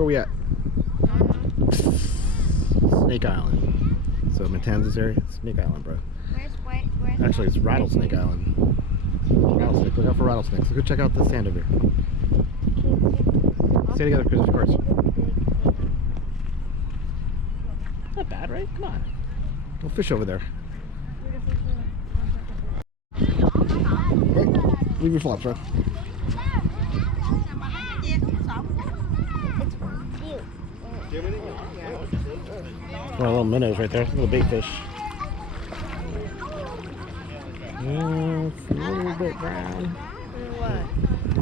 Where are we at? Snake Island. So Matanzas area, Snake Island, bro. Where's Actually, it's Rattlesnake Island. Rattlesnake. Look out for rattlesnakes. Let's go check out the sand over here. Stay together, Chris, of course. Not bad, right? Come on. Go fish over there. Hey, leave your flops, bro. One of little minnows right there, little bait fish. Yeah, it's a little bit brown. What?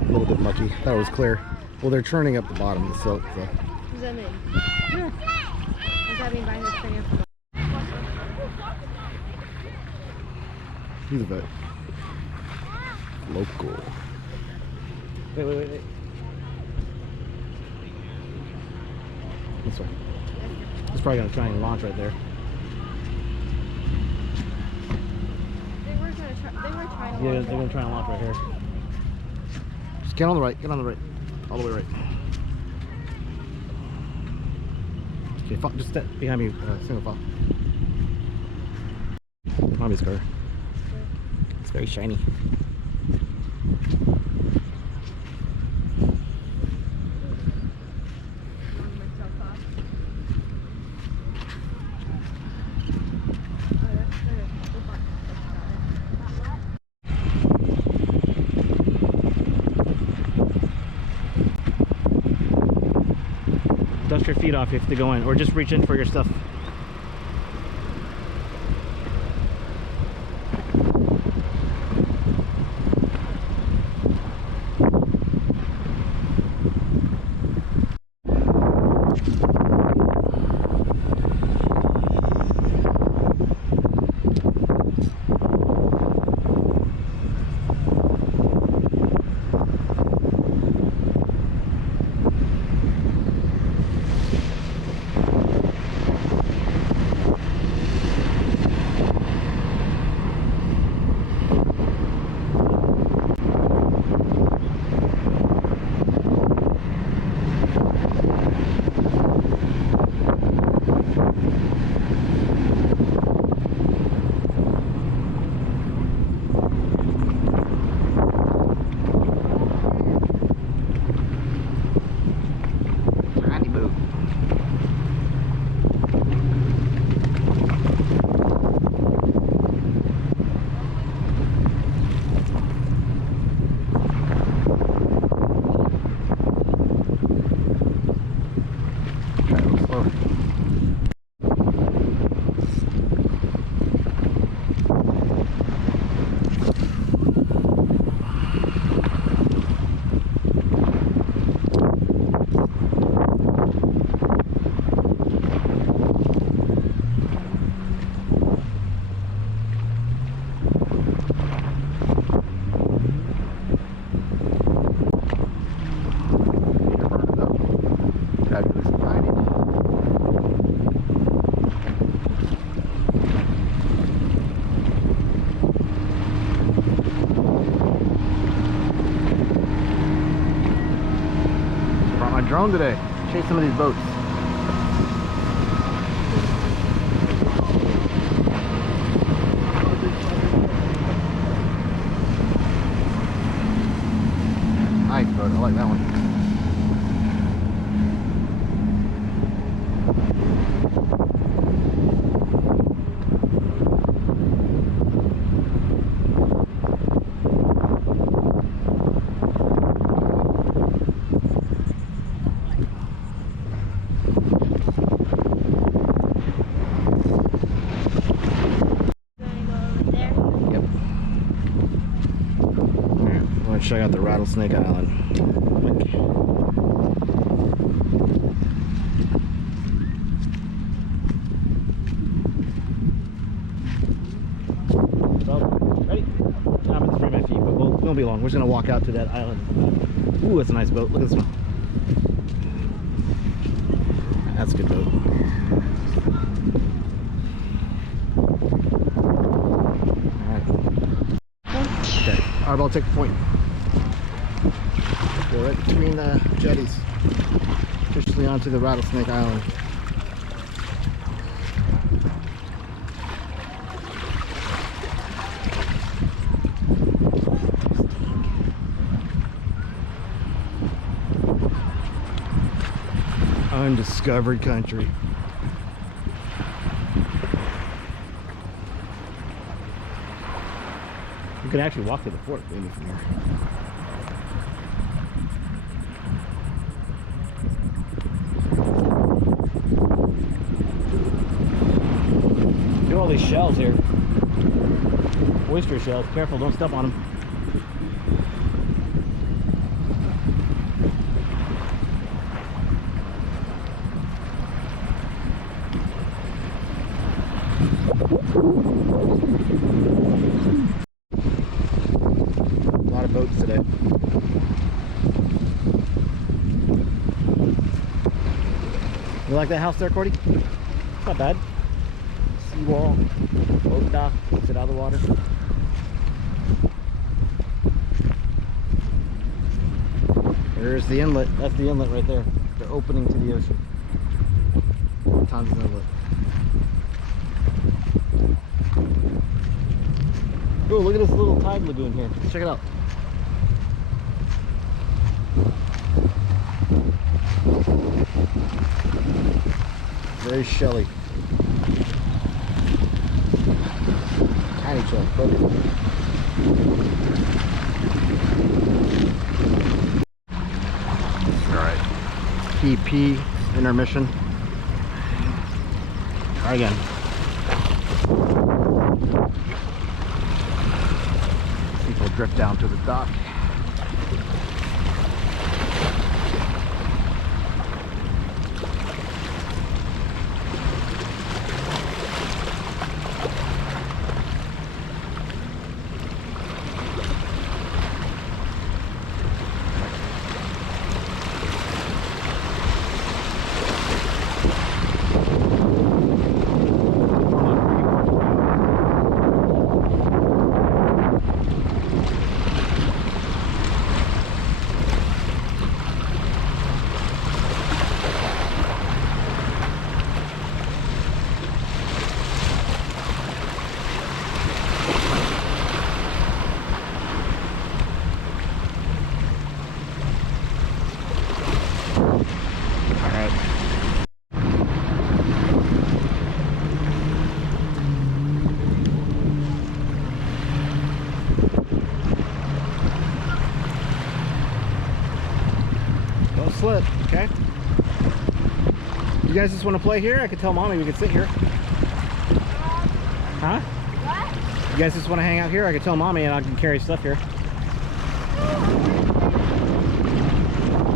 A little bit mucky. Thought it was clear. Well, they're churning up the bottom of the silt. So. What does that mean? Yeah. What does that mean by this turning up? He's a bit local. Wait. This way. He's probably gonna try and launch right there. They were trying to. Yeah, they're gonna try and launch right here. Just get on the right. Get on the right. All the way right. Okay, just step behind me. Single file. Mommy's car. It's very shiny. Dust your feet off if you have to go in, or just reach in for your stuff. Drone today. Chase some of these boats. Nice boat. I like that one. Check out the Rattlesnake Island. Well, ready? I'm at 3 my feet, but we won't be long. We're just gonna walk out to that island. Ooh, that's a nice boat. Look at this one. That's a good boat. Alright, I'll take the point. We're right between the jetties. Officially onto the Rattlesnake Island. Undiscovered country. You could actually walk to the fort maybe from here. Look at all these shells here. Oyster shells. Careful, don't step on them. A lot of boats today. You like that house there, Cordy? It's not bad. Seawall, boat dock, puts it out of the water. There's the inlet. That's the inlet right there. The opening to the ocean. Matanzas Inlet. Oh, look at this little tide lagoon here. Check it out. Very shelly. Tiny shell. Alright. PP intermission. Try again. People drift down to the dock. Slip, okay? You guys just want to play here? I could tell Mommy we could sit here. Huh? What? You guys just want to hang out here? I could tell Mommy and I can carry stuff here.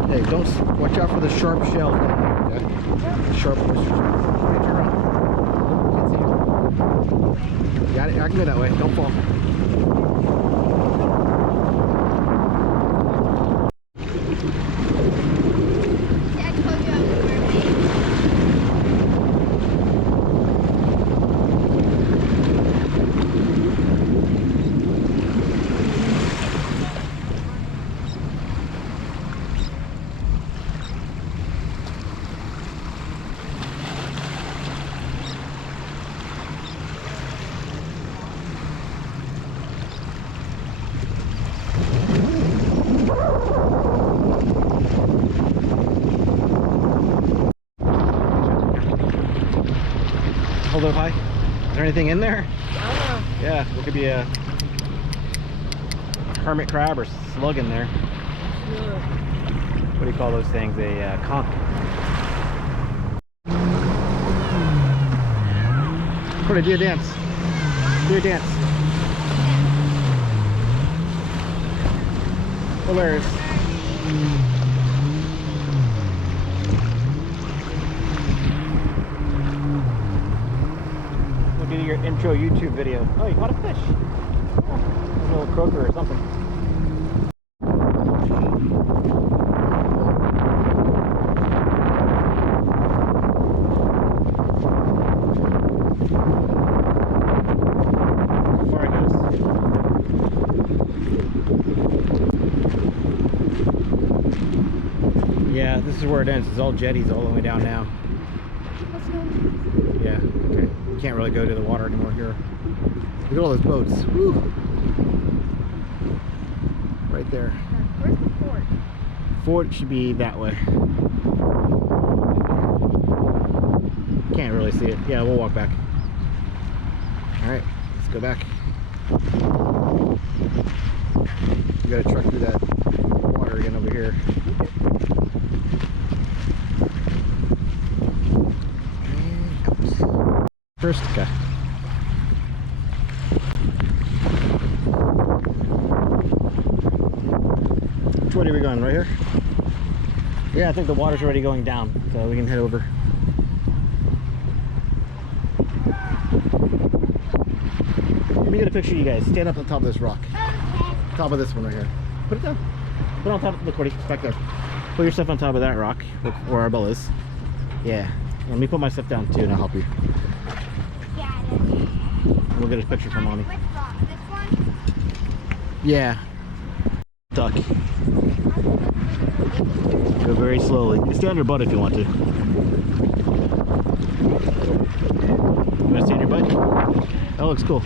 Hey, don't watch out for the sharp shells down here, okay? The sharp oyster shells. Okay, turn around. Can't see you. You got it? I can go that way. Don't fall. Hold it high. Is there anything in there? Yeah, there could be a hermit crab or slug in there. What do you call those things? A conch. Cordy, do a dance. Do a dance. Hilarious. Look at your intro YouTube video. Oh, you caught a fish. Oh, a little croaker or something. Yeah, this is where it ends. It's all jetties all the way down now. Let's go. Yeah, okay. You can't really go to the water anymore here. Look at all those boats. Woo! Right there. Where's the fort? Fort should be that way. Can't really see it. Yeah, we'll walk back. Alright, let's go back. We gotta truck through that water again over here. And out. First guy. Which way are we going? Right here? Yeah, I think the water's already going down, so we can head over. Let me get a picture of you guys. Stand up on top of this rock. Top of this one right here. Put it down. Put it on top of the Cordy. Back there. Put your stuff on top of that rock where our bell is. Yeah. Let me put my stuff down too and I'll help you. And we'll get a picture from Mommy. Which rock? This one? Yeah. Duck. Go very slowly. You can stay on your butt if you want to. You want to stay on your butt? That looks cool.